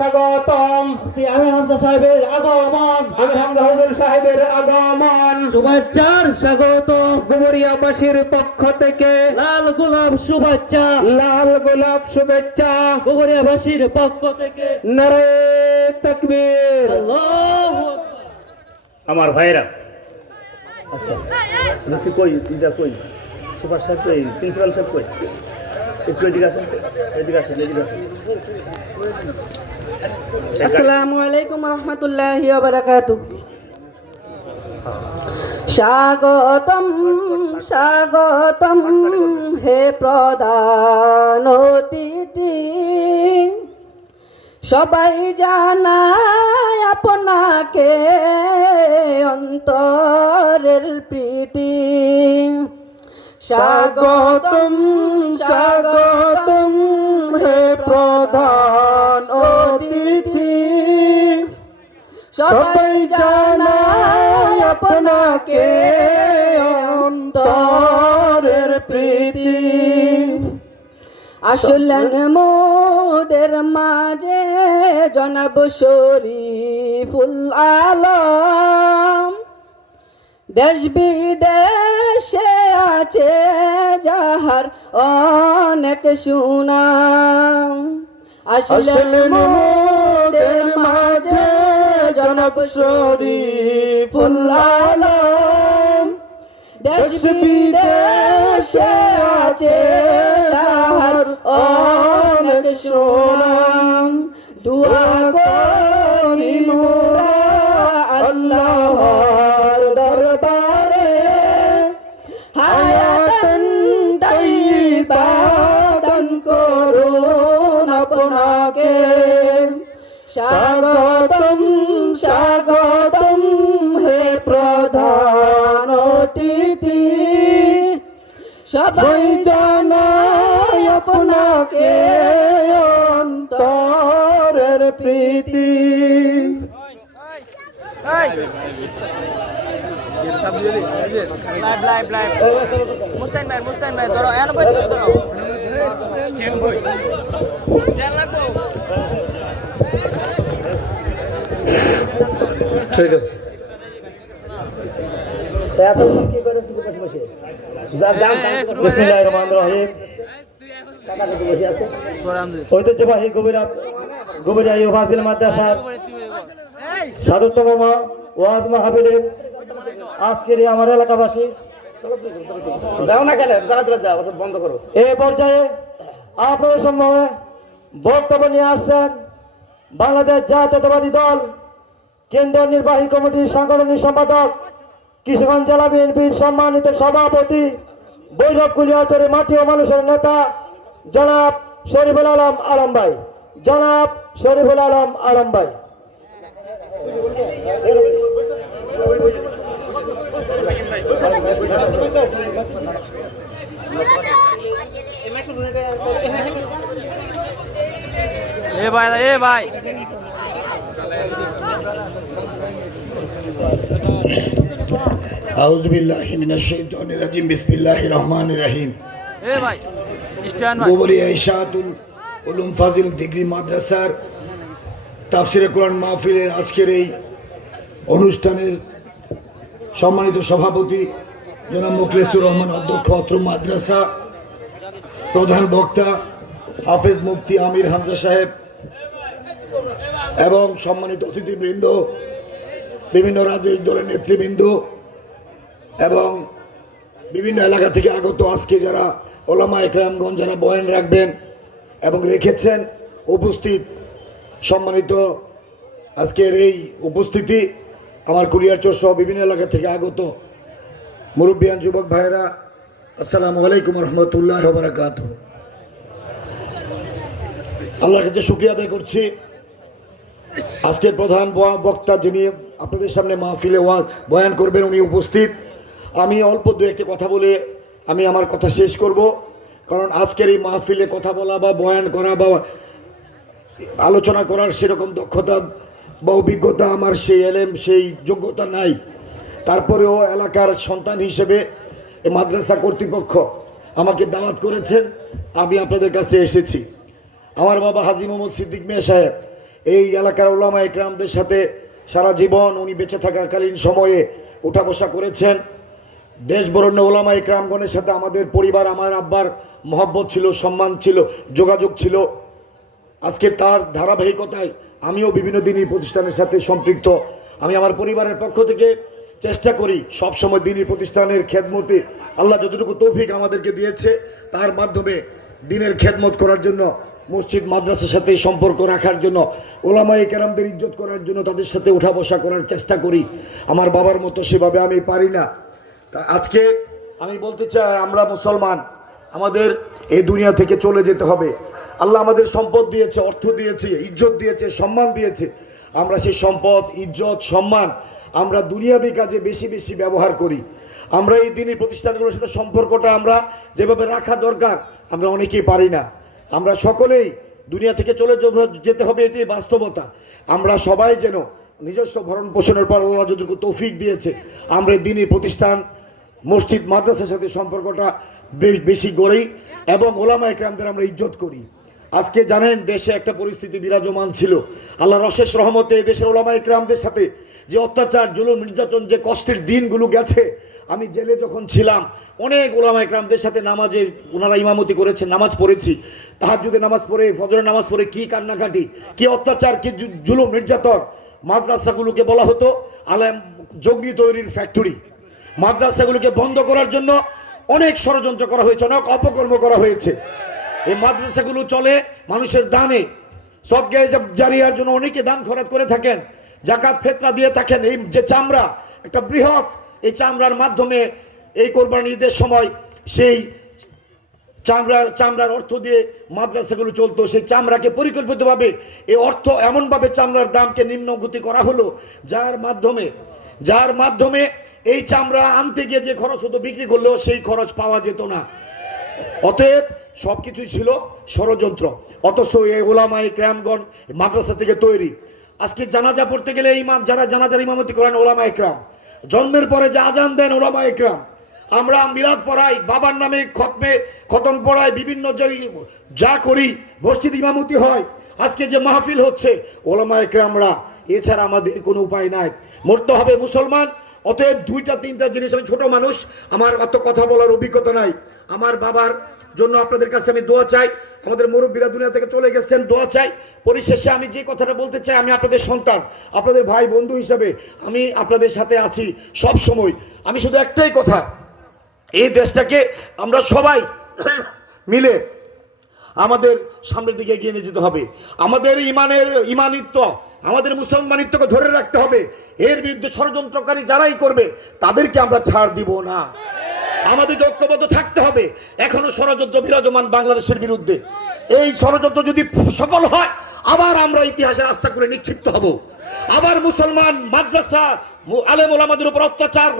স্বাগতম। আমি হামজা সাহেবের আগমন। আমির হামজা হুজুর সাহেবের আগমন। শুভেচ্ছার স্বাগত গুমরিয়াবাসীর পক্ষ থেকে লাল গোলাপ শুভেচ্ছা। লাল গোলাপ শুভেচ্ছা। গোবরিয়াবাসীর পক্ষ থেকে নারে তকবীর। আমার ভাইরা আচ্ছা কই এটা কই? সুপার সাহেব কই প্রিন্সিপাল সাহেব কই? একটু এদিকে আসেন এদিকে আসেন এদিকে আসেন। আসসালামু আলাইকুম রহমতুল্লাহি বারাকাতু স্বাগতম স্বাগতম হে প্রধান অতিথি। সবাই জানায় আপনাকে অন্তরের প্রীতি। স্বাগতম স্বাগতম হে প্রধান সবাই জানায় আপনাকে অন্তরের প্রীতি। আসলেন মোদের মাঝে জনাব শরীফুল আলম। দেশ বিদেশে আছে যাহার অনেক সুনাম। আসলেন মোদের মাঝে জনাব শরীফুল আলম। দেশ বিদেশে আছে তাহার অনেক সুনাম। দুয়া করি মোরা আল্লাহর দরবারে। হায়াতান তাইয়্যিবা দান করুন আপনাকে। স্বাগতম অতিথি সবাই জানায় আপনাকে অন্তরের প্রীতি। মুস্তাইন ভাই মুস্তাইন ভাই ধরো এন তুমি ধরো ঠিক আছে। ঐতিহ্যবাহী গভীরা গভীরা ইউভাজিল মাদ্রাসার সাধুত্তম ওয়াজ মাহাবিলের আজকের আমার এলাকাবাসী যাও না কেন দাঁড়া যাও ওসব বন্ধ করো এই পর্যায়ে আপনাদের সম্মুখে বক্তব্য নিয়ে আসছেন বাংলাদেশ জাতীয়তাবাদী দল কেন্দ্রীয় নির্বাহী কমিটির সাংগঠনিক সম্পাদক কিশোরগঞ্জ জেলা বিএনপির সম্মানিত সভাপতি বৈরব কুলিয়াচরের মাটি ও মানুষের নেতা জনাব শরীফুল আলম আলম ভাই জনাব শরীফুল আলম আলম ভাই এ ভাই এ ভাই। আউজবিল্লাহিমিনাশাইতানিরাজিম বিসমিল্লাহির রহমানির রহিম। এ ভাই গোবরিয়া ইশাতুল উলুম ফাজিল ডিগ্রি মাদ্রাসার তাফসিরে কোরআন মাহফিলের আজকের এই অনুষ্ঠানের সম্মানিত সভাপতি জনাব মুখলেসুর রহমান অধ্যক্ষ অত্র মাদ্রাসা প্রধান বক্তা হাফেজ মুফতি আমির হামজা সাহেব এবং সম্মানিত অতিথিবৃন্দ বিভিন্ন রাজনৈতিক দলের নেতৃবৃন্দ এবং বিভিন্ন এলাকা থেকে আগত আজকে যারা ওলামা একরামগঞ্জ যারা বয়ান রাখবেন এবং রেখেছেন উপস্থিত সম্মানিত আজকের এই উপস্থিতি, আমার কুলিয়ারচর সহ বিভিন্ন এলাকা থেকে আগত মুরব্বিয়ান যুবক ভাইয়েরা, আসসালামু আলাইকুম রহমতুল্লাহ বারাকাত আল্লাহর কাছে শুক্রিয়া আদায় করছি। আজকের প্রধান বক্তা যিনি আপনাদের সামনে মাহফিলে বয়ান করবেন, উনি উপস্থিত। আমি অল্প দু একটি কথা বলে আমি আমার কথা শেষ করব। কারণ আজকের এই মাহফিলে কথা বলা বা বয়ান করা বা আলোচনা করার সেরকম দক্ষতা বা অভিজ্ঞতা আমার সেই এলেম, সেই যোগ্যতা নাই। তারপরেও এলাকার সন্তান হিসেবে এই মাদ্রাসা কর্তৃপক্ষ আমাকে দাওয়াত করেছেন। আমি আপনাদের কাছে এসেছি। আমার বাবা হাজি মোহাম্মদ সিদ্দিক মিয়া সাহেব, এই এলাকার ওলামা একরামদের সাথে সারা জীবন উনি বেঁচে থাকাকালীন সময়ে উঠা বসা করেছেন। দেশ বরণ্য ওলামা একরামগণের সাথে আমাদের পরিবার, আমার আব্বার মহব্বত ছিল, সম্মান ছিল, যোগাযোগ ছিল। আজকে তার ধারাবাহিকতায় আমিও বিভিন্ন দিনই প্রতিষ্ঠানের সাথে সম্পৃক্ত। আমি আমার পরিবারের পক্ষ থেকে চেষ্টা করি সব সময় দিনই প্রতিষ্ঠানের খেদমতে আল্লাহ যতটুকু তৌফিক আমাদেরকে দিয়েছে, তার মাধ্যমে দিনের খেদমত করার জন্য, মসজিদ, মাদ্রাসার সাথে সম্পর্ক রাখার জন্য ওলামাই কেরামদের ইজ্জত করার জন্য তাদের সাথে উঠা বসা করার চেষ্টা করি। আমার বাবার মতো সেভাবে আমি পারি না। তা আজকে আমি বলতে চাই, আমরা মুসলমান, আমাদের এই দুনিয়া থেকে চলে যেতে হবে। আল্লাহ আমাদের সম্পদ দিয়েছে, অর্থ দিয়েছে, ইজ্জত দিয়েছে, সম্মান দিয়েছে। আমরা সেই সম্পদ, ইজ্জত, সম্মান আমরা দুনিয়াবি কাজে বেশি বেশি ব্যবহার করি। আমরা এই দিনের প্রতিষ্ঠানগুলোর সাথে সম্পর্কটা আমরা যেভাবে রাখা দরকার, আমরা অনেকেই পারি না। আমরা সকলেই দুনিয়া থেকে চলে যেতে হবে এটি বাস্তবতা। আমরা সবাই যেন নিজস্ব ভরণ পোষণের পর আল্লাহ যতটুকু তৌফিক দিয়েছে, আমরা এই দিনই প্রতিষ্ঠান মসজিদ, মাদ্রাসার সাথে সম্পর্কটা বেশ বেশি গড়ি এবং ওলামা একরামদের আমরা ইজ্জত করি। আজকে জানেন, দেশে একটা পরিস্থিতি বিরাজমান ছিল। আল্লাহ রশেষ রহমতে দেশের ওলামা একরামদের সাথে যে অত্যাচার, জুলুম, নির্যাতন, যে কষ্টের দিনগুলো গেছে, আমি জেলে যখন ছিলাম, অনেক ওলামা একরামদের সাথে নামাজে ওনারা ইমামতি করেছে নামাজ পড়েছি। তাহাজুদে নামাজ পড়ে, ফজরের নামাজ পড়ে কী কান্নাকাটি, কী অত্যাচার, কী জুলুম, নির্যাতন, মাদ্রাসাগুলোকে বলা হতো আলেম জঙ্গি তৈরির ফ্যাক্টরি। মাদ্রাসাগুলোকে বন্ধ করার জন্য অনেক ষড়যন্ত্র করা হয়েছে, অনেক অপকর্ম করা হয়েছে। এই মাদ্রাসাগুলো চলে মানুষের দানে। সদগায়ে জন্য অনেকে দান খরচ করে থাকেন, জাকাত, ফেতরা দিয়ে থাকেন। এই যে চামড়া, একটা বৃহৎ এই চামড়ার মাধ্যমে এই কোরবানি ঈদের সময় সেই চামড়ার চামড়ার অর্থ দিয়ে মাদ্রাসাগুলো চলতো। সেই চামড়াকে পরিকল্পিতভাবে এই অর্থ এমনভাবে চামড়ার দামকে নিম্নগতি করা হলো, যার মাধ্যমে যার মাধ্যমে এই চামড়া আনতে গিয়ে যে খরচ হতো, বিক্রি করলেও সেই খরচ পাওয়া যেত না। অতএব সব কিছুই ছিল ষড়যন্ত্র। অথচ এই ওলামাই ক্রামগণ মাদ্রাসা থেকে তৈরি। আজকে জানাজা পড়তে গেলে এই ইমাম, যারা জানাজার ইমামতি করেন ওলামা একরাম জন্মের পরে যে আজান দেন ওলামা একরাম আমরা মিলাদ পড়াই, বাবার নামে খতমে, খতম পড়াই, বিভিন্ন যা করি, মসজিদ ইমামতি হয়। আজকে যে মাহফিল হচ্ছে ওলামা একরামরা এছাড়া আমাদের কোনো উপায় নাই। মরতে হবে মুসলমান অতএব দুইটা, তিনটা জিনিস আমি ছোট মানুষ, আমার অত কথা বলার অভিজ্ঞতা নাই। আমার বাবার জন্য আপনাদের কাছে আমি দোয়া চাই। আমাদের মুরব্বীরা দুনিয়া থেকে চলে গেছেন, দোয়া চাই। পরিশেষে আমি যে কথাটা বলতে চাই, আমি আপনাদের সন্তান, আপনাদের ভাই বন্ধু হিসাবে আমি আপনাদের সাথে আছি সব সময়। আমি শুধু একটাই কথা, এই দেশটাকে আমরা সবাই মিলে আমাদের সামনের দিকে এগিয়ে নিয়ে যেতে হবে। আমাদের ইমানের, ইমানিত্ব, আমাদের মুসলমানিত্বকে ধরে রাখতে হবে। এর বিরুদ্ধে ষড়যন্ত্রকারী যারাই করবে, তাদেরকে আমরা ছাড় দিব না। আমাদেরকে ঐক্যবদ্ধ থাকতে হবে। এখনও ষড়যন্ত্র বিরাজমান বাংলাদেশের বিরুদ্ধে। এই ষড়যন্ত্র যদি সফল হয়, আবার আমরা ইতিহাসের আস্থা করে নিক্ষিপ্ত হব। আবার মুসলমান, মাদ্রাসা আলেম ওলামাদের উপর অত্যাচার,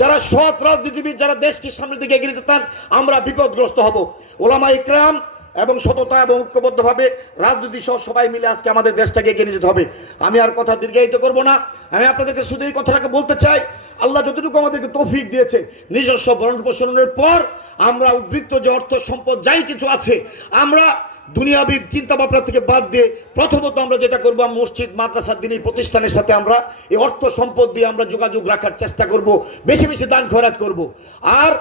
যারা সৎ রাজনীতিবিদ, যারা দেশকে সামনের দিকে এগিয়ে যেতে চান, আমরা বিপদগ্রস্ত হব। ওলামা ইকরাম এবং সততা এবং ঐক্যবদ্ধভাবে রাজনীতি সহ সবাই মিলে আজকে আমাদের দেশটাকে এগিয়ে নিয়ে যেতে হবে। আমি আর কথা দীর্ঘায়িত করব না। আমি আপনাদেরকে শুধু এই কথাটাকে বলতে চাই, আল্লাহ যতটুকু আমাদেরকে তৌফিক দিয়েছে, নিজস্ব ভরণ পোষণের পর আমরা উদ্বৃত্ত যে অর্থ সম্পদ যাই কিছু আছে, আমরা দুনিয়াবিদ চিন্তা ভাবনা থেকে বাদ দিয়ে প্রথমত আমরা যেটা করব, মসজিদ, মাদ্রাসা, দিনের প্রতিষ্ঠানের সাথে আমরা এই অর্থ সম্পদ দিয়ে আমরা যোগাযোগ রাখার চেষ্টা করব, বেশি বেশি দান খয়রাত করব। আর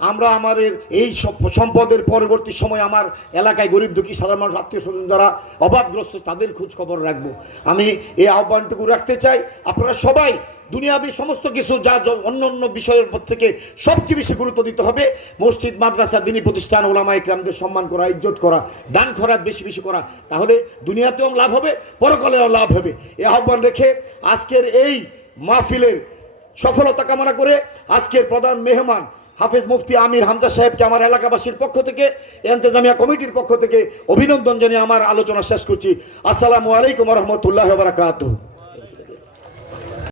আমরা আমাদের এই সম্পদের পরবর্তী সময় আমার এলাকায় গরিব দুঃখী সাধারণ মানুষ, আত্মীয় স্বজন যারা অভাবগ্রস্ত তাদের খোঁজ খবর রাখব। আমি এই আহ্বানটুকু রাখতে চাই, আপনারা সবাই দুনিয়াবি সমস্ত কিছু যা অন্য অন্য বিষয়ের থেকে সবচেয়ে বেশি গুরুত্ব দিতে হবে, মসজিদ, মাদ্রাসা, দিনী প্রতিষ্ঠান, ওলামা ইকরামদের সম্মান করা, ইজ্জত করা, দান খরাত বেশি বেশি করা, তাহলে দুনিয়াতেও লাভ হবে, পরকালেও লাভ হবে। এই আহ্বান রেখে আজকের এই মাহফিলের সফলতা কামনা করে আজকের প্রধান মেহমান হাফেজ মুফতি আমির হামজা সাহেবকে আমার এলাকাবাসীর পক্ষ থেকে, এন্তেজামিয়া কমিটির পক্ষ থেকে অভিনন্দন জানিয়ে আমার আলোচনা শেষ করছি। আসসালামু আলাইকুম রহমতুল্লাহ বারাকাতুহ।